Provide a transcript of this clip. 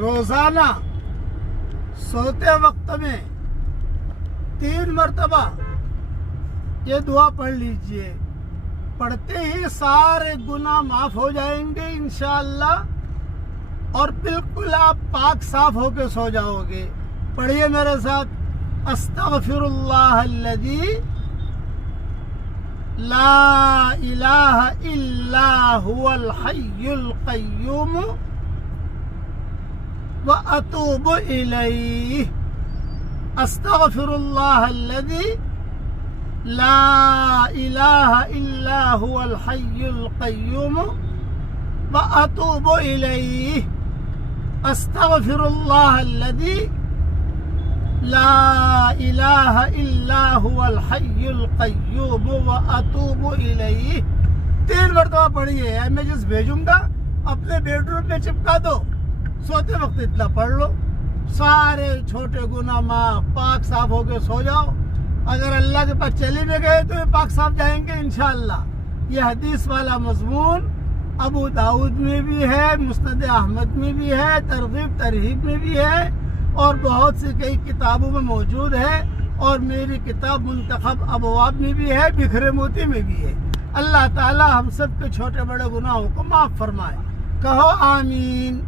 روزانہ سوتے وقت میں 3 مرتبہ یہ دعا پڑھ لیجئے. پڑھتے ہی سارے گناہ معاف ہو جائیں گے انشاءاللہ، اور بالکل آپ پاک صاف ہو کے سو جاؤ گے. پڑھیے میرے ساتھ. استغفر اللہ الذی لا الہ الا هو الحی القیوم واتوب الیہ. استغفر اللہ الذی لا الہ الا هو الحی القیوم واتوب الیہ. استغفر اللہ الذی لا الہ الا هو الحی القیوم واتوب الیہ. 3 مرتبہ پڑھیے. امیجز بھیجوں گا، اپنے بیڈ روم میں چپکا دو. سوتے وقت اتنا پڑھ لو، سارے چھوٹے گناہ معاف، پاک صاف ہو کے سو جاؤ. اگر اللہ کے پاس چلے بھی گئے تو یہ پاک صاف جائیں گے انشاءاللہ. یہ حدیث والا مضمون ابو داؤد میں بھی ہے، مسند احمد میں بھی ہے، ترغیب ترہیب میں بھی ہے، اور بہت سی کئی کتابوں میں موجود ہے، اور میری کتاب منتخب ابواب میں بھی ہے، بکھرے موتی میں بھی ہے. اللہ تعالی ہم سب کے چھوٹے بڑے گناہوں کو معاف فرمائے. کہو آمین.